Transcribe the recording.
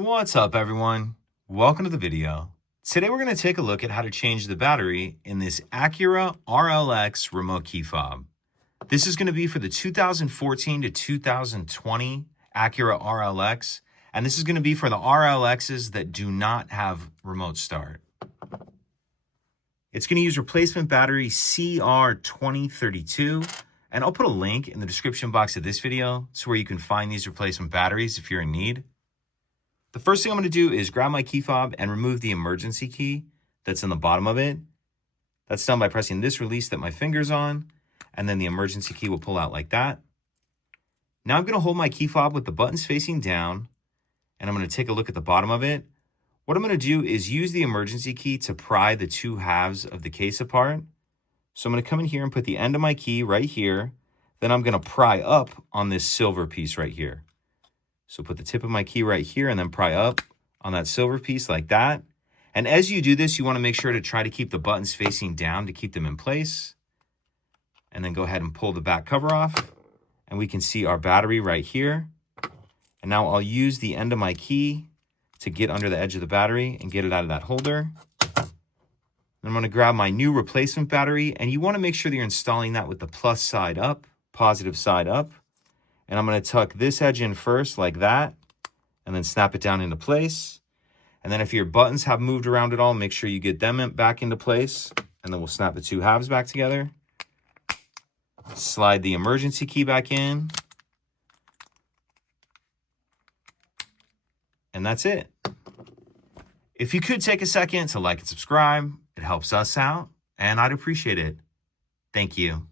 What's up, everyone? Welcome to the video. Today we're going to take a look at how to change the battery in this Acura RLX remote key fob. This is going to be for the 2014 to 2020 Acura RLX, and this is going to be for the RLXs that do not have remote start. It's going to use replacement battery CR2032, and I'll put a link in the description box of this video to where you can find these replacement batteries if you're in need. The first thing I'm going to do is grab my key fob and remove the emergency key that's in the bottom of it. That's done by pressing this release that my finger's on, and then the emergency key will pull out like that. Now I'm going to hold my key fob with the buttons facing down, and I'm going to take a look at the bottom of it. What I'm going to do is use the emergency key to pry the two halves of the case apart. So I'm going to come in here and put the end of my key right here. Then I'm going to pry up on this silver piece right here. So put the tip of my key right here and then pry up on that silver piece like that. And as you do this, you want to make sure to try to keep the buttons facing down to keep them in place. And then go ahead and pull the back cover off. And we can see our battery right here. And now I'll use the end of my key to get under the edge of the battery and get it out of that holder. I'm going to grab my new replacement battery, and you want to make sure that you're installing that with the plus side up, positive side up. And I'm going to tuck this edge in first like that, and then snap it down into place. And then if your buttons have moved around at all, make sure you get them back into place, and then we'll snap the two halves back together. Slide the emergency key back in. And that's it. If you could take a second to like and subscribe, it helps us out, and I'd appreciate it. Thank you.